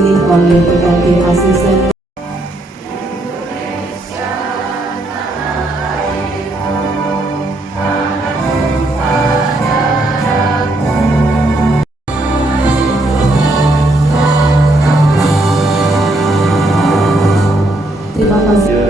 dipilih oleh PLT Asisten. Terima kasih.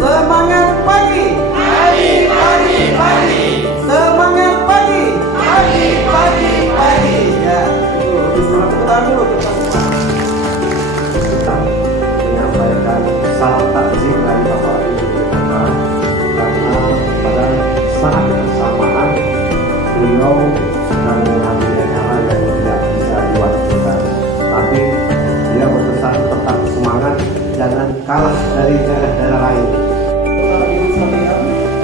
Semangat pagi, pagi, pagi, pagi. Semangat pagi, pagi, pagi, pagi. Ya, itu lebih semangat tepuk tangan dulu kita semua. Kita menyampaikan salam takzim dari Bapak Ibu Gubernur karena pada saat bersamaan beliau sedang mengambil acara yang tidak bisa diwakilkan, tapi beliau berpesan tetap semangat, jangan kalah dari daerah-daerah lain.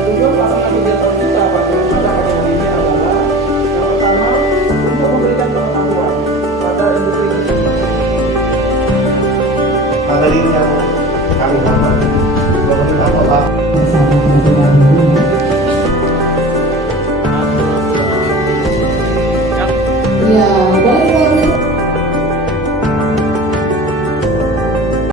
Tujuan pelaksanaan kegiatan kita pada hari ini adalah yang pertama untuk memberikan pengetahuan pada industri. Hadirin yang kami hormati, pemerintah kota Bersama teman-teman ini. Ya,